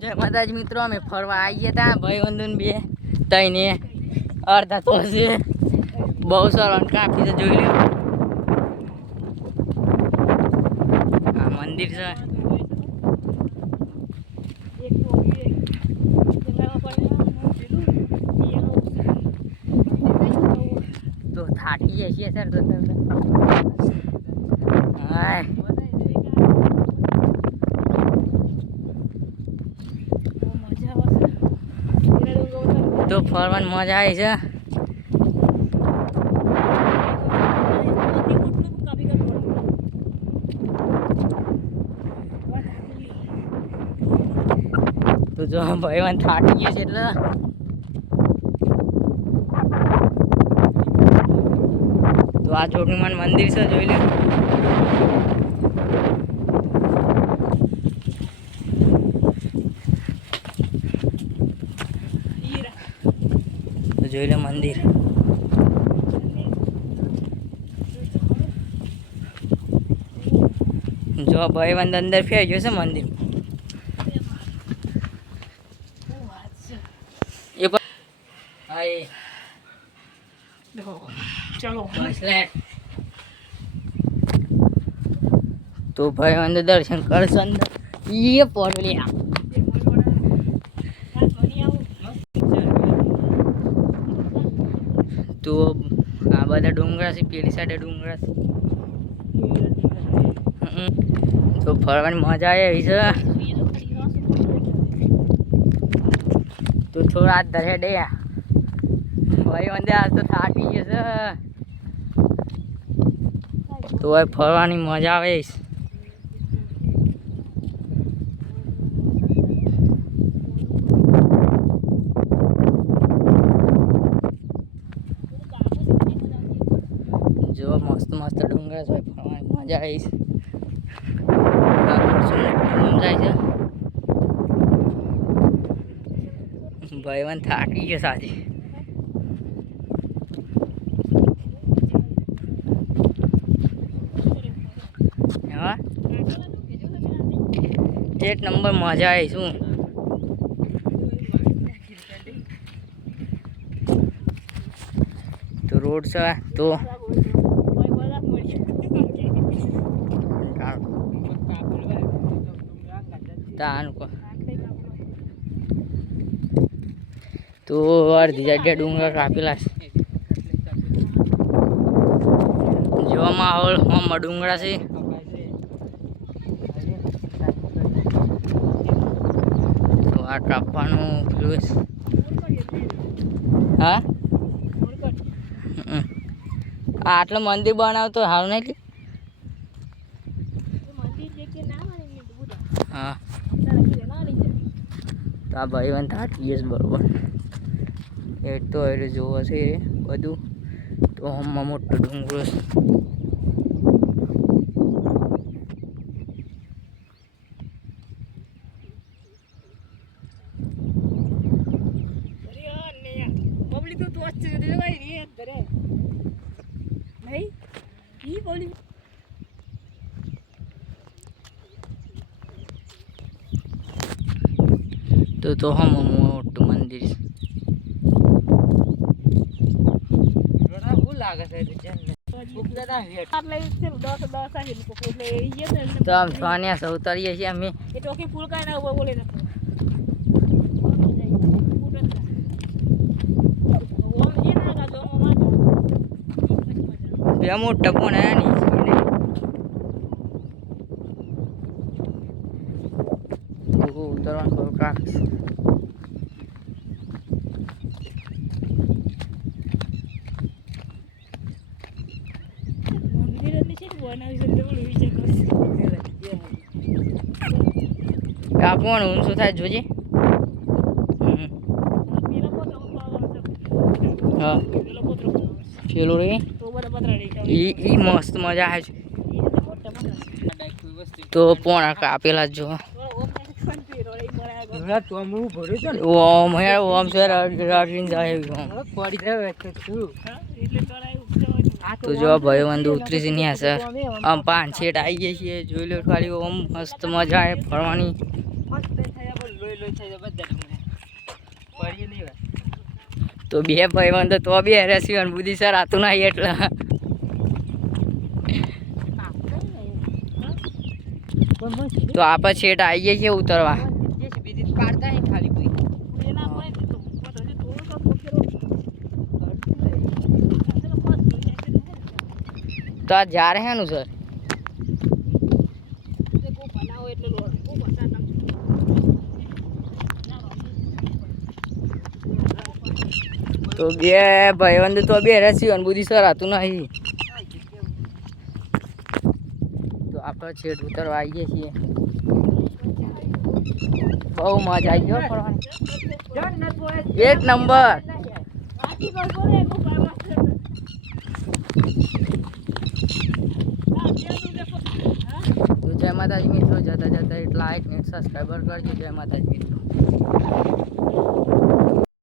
જય માતાજી મિત્રો, અમે ફરવા આવી ગયા હતા ભાઈ બંધુ બે તઈને અડધા તો હશે બહુ સારો કાફી છે. જોઈ લો આ મંદિર છે. તો થાકી જાય છે સર. તો હા તો ફરવાની મજા આવી છે. તો જો ભાઈ થાકી ગયો છે એટલે તો આ ચોકડીમાં મંદિર છે, જોઈ લે. જોઈ લે મંદિર. જો ભાઈબંધ અંદર ફેર ગયો છે મંદિર. એ પણ હાય ચલો તો ભાઈબંધ દર્શન કરશે અંદર. એ પડ્યા તો આ બધા ડુંગરા છે, પેલી સાઈડે ડુંગરા છે. તો ફરવાની મજા આવે એવી છે. તો થોડા હાથ ધરે ડે ભાઈ વંદે આજ તો થાકી જશે. તો હવે ફરવાની મજા આવે. જો મસ્ત મસ્ત ડુંગર છે, ફરવાની મજા આવી છે. જાય છે ભાઈવન થાકી ગયો સાચી. હા એક નંબર મજા આવી શું. તો રોડ છે તો તો અડધી જગ્યા ડુંગર કાપેલા છે. જોવા માહોલ હોમાં ડુંગરા છે. તો આ કાપવાનું પેલું હા આટલું મંદિર બનાવતો હારું નહીં. હા તો આ ભાઈ થાકી જશે બરોબર. એ તો એટલે જોવા છે બધું. તો હમણાં મોટો ડુંગરો છે. તો હમ મોટું મંદિર છે. તો આમ સોનિયા સૌ ઉતારીએ છીએ અમે. બે મોટા પણ આયા નહીં ઉતરવાનું થોડું કાક. કાપવાનું ઊંચું થાય જોજે. હા પેલો રે ઈ મસ્ત મજા આવે છે. તો પોણા કાપેલા જો ઓમ યાર ઓમ સર રાડીને જાય તો જો ભાઈ બંધુ ઉતરી છે ત્યાં સર આમ 5 છેટ આવી ગયા છીએ. જોઈ લો ખાલી ઓમ મસ્ત મજા આવે ફરવાની. તો બે ભાઈબંધ તો બી હેરેસી બુદ્ધિ સર આતું નહીં એટલે તો આપણે છેટ આવીએ છીએ ઉતરવા. તો આ ઝાડ હે નું સર તો બે ભાઈબંધ તો બે રસી બુદ્ધિ સર હતું નહીં તો આપણે છેડ ઉતરવા આવીએ છીએ. બહુ મજા આવી ગયો ફરવાની, એક નંબર. તો જય માતાજી મિત્રો, જતા જતા એક લાઈક ને સબસ્ક્રાઈબર કરજો. જય માતાજી મિત્રો.